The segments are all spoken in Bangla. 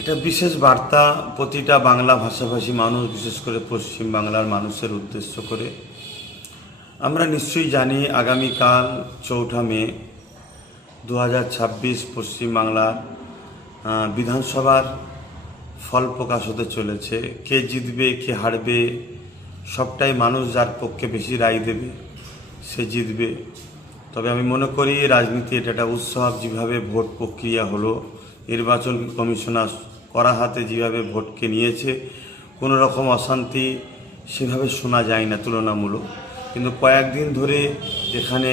এটা বিশেষ বার্তা প্রতিটা বাংলা ভাষাভাষী মানুষ, বিশেষ করে পশ্চিম বাংলার মানুষের উদ্দেশ্য করে। আমরা নিশ্চয়ই জানি আগামীকাল 4 মে 2026 পশ্চিমবাংলার বিধানসভার ফল প্রকাশ হতে চলেছে। কে জিতবে কে হারবে সবটাই মানুষ যার পক্ষে বেশি রায় দেবে সে জিতবে। তবে আমি মনে করি রাজনীতি এটা একটা উৎসব। যেভাবে ভোট প্রক্রিয়া হলো, নির্বাচন কমিশনার করা হাতে যেভাবে ভোটকে নিয়েছে, কোনো রকম অশান্তি সেভাবে শোনা যায় না তুলনামূলক। কিন্তু কয়েকদিন ধরে যেখানে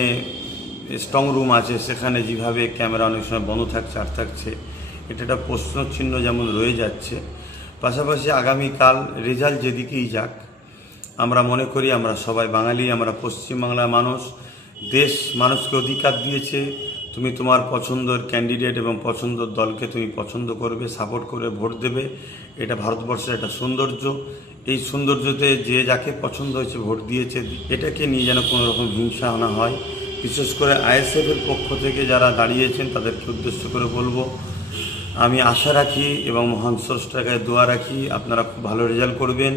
স্ট্রং রুম আছে সেখানে যেভাবে ক্যামেরা অনেক সময় বন্ধ থাকছে আর থাকছে, এটা একটা প্রশ্নচিহ্ন যেমন রয়ে যাচ্ছে। পাশাপাশি আগামীকাল রেজাল্ট যেদিকেই যাক, আমরা মনে করি আমরা সবাই বাঙালি, আমরা পশ্চিমবাংলার মানুষ। দেশ মানুষকে অধিকার দিয়েছে, তুমি তোমার পছন্দের ক্যান্ডিডেট এবং পছন্দের দলকে তুমি পছন্দ করবে, সাপোর্ট করে ভোট দেবে। এটা ভারতবর্ষের একটা সৌন্দর্য। এই সৌন্দর্যতে যে যাকে পছন্দ হয়েছে ভোট দিয়েছে, এটাকে নিয়ে যেন কোনো রকম হিংসা না হয়। বিশেষ করে আইএসএফের পক্ষ থেকে যারা দাঁড়িয়েছেন তাদেরকে উদ্দেশ্য করে বলবো, আমি আশা রাখি এবং মহান স্রষ্টার কাছে দোয়া রাখি আপনারা খুব ভালো রেজাল্ট করবেন,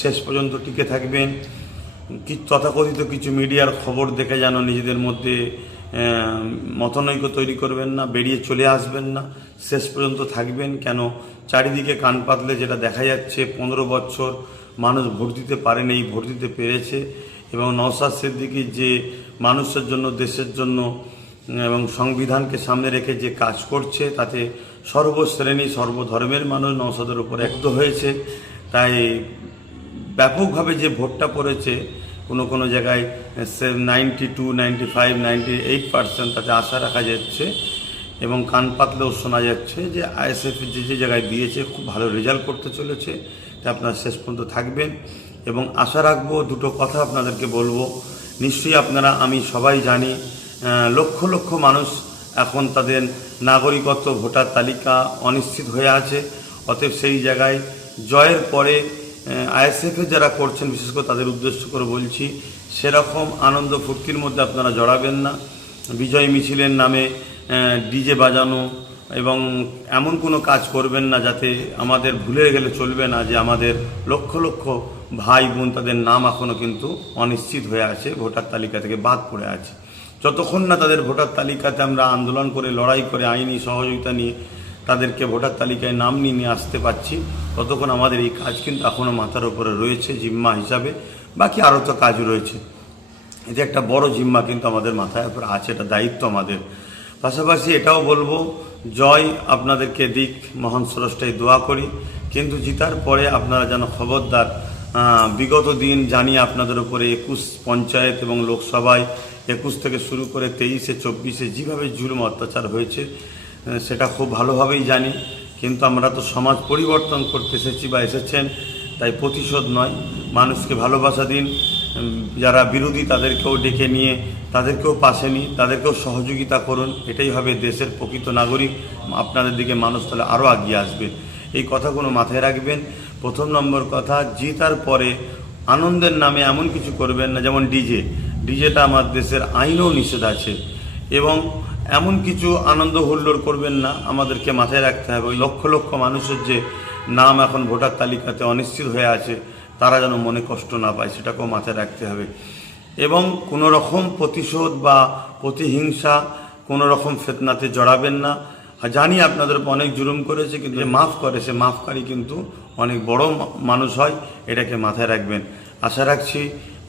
শেষ পর্যন্ত টিকে থাকবেন। তথাকথিত কিছু মিডিয়ার খবর দেখে যেন নিজেদের মধ্যে মতনৈক্য তৈরি করবেন না, বেরিয়ে চলে আসবেন না, শেষ পর্যন্ত থাকবেন। কেন চারিদিকে কান পাতলে যেটা দেখা যাচ্ছে, 15 বছর মানুষ ভোট দিতে পারেনি, ভোট দিতে পেরেছে। এবং নওশাদ সিদ্দিকী যে মানুষের জন্য, দেশের জন্য এবং সংবিধানকে সামনে রেখে যে কাজ করছে, তাতে সর্বশ্রেণী সর্বধর্মের মানুষ নওশাদের উপর একত্র হয়েছে। তাই ব্যাপকভাবে যে ভোটটা পড়েছে, কোনো জায়গায় 92, 95, 98% তাতে আশা রাখা যাচ্ছে। এবং কান পাতলেও শোনা যাচ্ছে যে আইএসএফ যে জায়গায় দিয়েছে খুব ভালো রেজাল্ট করতে চলেছে। তাই আপনারা শেষ পর্যন্ত থাকবেন এবং আশা রাখবো। দুটো কথা আপনাদেরকে বলবো, নিশ্চয়ই আপনারা, আমি সবাই জানি, লক্ষ লক্ষ মানুষ এখন তাদের নাগরিকত্ব ভোটার তালিকা অনিশ্চিত হয়ে আছে। অতএব সেই জায়গায় জয়ের পরে আইএসএফে যারা করছেন, বিশেষ করে তাদের উদ্দেশ্য করে বলছি, সেরকম আনন্দ ফুর্তির মধ্যে আপনারা জড়াবেন না। বিজয় মিছিলের নামে ডিজে বাজানো এবং এমন কোনো কাজ করবেন না যাতে আমাদের ভুলে গেলে চলবে না যে আমাদের লক্ষ লক্ষ ভাই বোন, তাদের নাম এখনও কিন্তু অনিশ্চিত হয়ে আছে, ভোটার তালিকা থেকে বাদ পড়ে আছে। যতক্ষণ না তাদের ভোটার তালিকাতে আমরা আন্দোলন করে, লড়াই করে, আইনি সহযোগিতা নিয়ে তাদেরকে ভোটার তালিকায় নাম নিয়ে আসতে পারছি, ততক্ষণ আমাদের এই কাজ কিন্তু এখনও মাথার উপরে রয়েছে জিম্মা হিসাবে। বাকি আরও তো কাজ রয়েছে, এটা একটা বড় জিম্মা কিন্তু আমাদের মাথায় উপরে আছে, এটা দায়িত্ব আমাদের। পাশাপাশি এটাও বলবো, জয় আপনাদেরকে দিক, মহান স্রষ্টায় দোয়া করি। কিন্তু জিতার পরে আপনারা যেন খবরদার, বিগত দিন জানি আপনাদের উপরে 21 পঞ্চায়েত এবং লোকসভায় 21 থেকে শুরু করে 23-এ 24-এ যেভাবে জুলুম অত্যাচার হয়েছে সেটা খুব ভালোভাবেই জানি। কিন্তু আমরা তো সমাজ পরিবর্তন করতে এসেছি বা এসেছেন, তাই প্রতিশোধ নয়, মানুষকে ভালোবাসা দিন। যারা বিরোধী তাদেরকেও ডেকে নিয়ে তাদেরকেও পাশে নিয়ে তাদেরকেও সহযোগিতা করুন। এটাই হবে দেশের প্রকৃত নাগরিক। আপনাদের দিকে মানুষ তাহলে আরও এগিয়ে আসবে। এই কথাগুলো মাথায় রাখবেন। প্রথম নম্বর কথা, জিতার পরে আনন্দের নামে এমন কিছু করবেন না, যেমন ডিজেটা আমার দেশের আইনেও নিষেধ আছে। এবং এমন কিছু আনন্দ হুল্লোড় করবেন না। আমাদেরকে মাথায় রাখতে হবে, ওই লক্ষ লক্ষ মানুষের যে নাম এখন ভোটার তালিকাতে অনিশ্চিত হয়ে আছে, তারা যেন মনে কষ্ট না পায়, সেটাকেও মাথায় রাখতে হবে। এবং কোনো রকম প্রতিশোধ বা প্রতিহিংসা, কোনো রকম ফিতনাতে জড়াবেন না। জানি আপনাদের অনেক জুলুম করেছে, কিন্তু যে মাফ করে সে মাফকারী কিন্তু অনেক বড় মানুষ হয়, এটাকে মাথায় রাখবেন। আশা রাখছি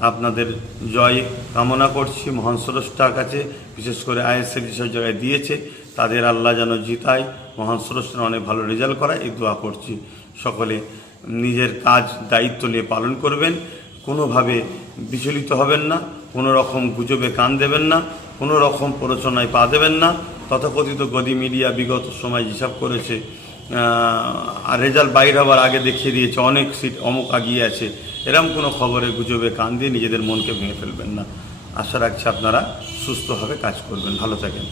আপনাদের জয় কামনা করছি মহান স্রষ্টার কাছে। বিশেষ করে আইএসএফ যেসব জায়গায় দিয়েছে তাদের আল্লাহ যেন জিতায়, মহান স্রষ্টার অনেক ভালো রেজাল্ট করায়, এই দোয়া করছি। সকলে নিজের কাজ দায়িত্ব নিয়ে পালন করবেন, কোনোভাবে বিচলিত হবেন না, কোনো রকম গুজবে কান দেবেন না, কোনো রকম প্ররোচনায় পা দেবেন না। তথাকথিত গদি মিডিয়া বিগত সময় হিসাব করেছে, আর রেজাল্ট বাইর হওয়ার আগে দেখিয়ে দিয়েছে অনেক সিট অমুক আগিয়ে আছে। এরকম কোনো খবরে গুজবে কান দিয়ে নিজেদের মনকে ভেঙে ফেলবেন না। আশা রাখছি আপনারা সুস্থভাবে কাজ করবেন। ভালো থাকেন।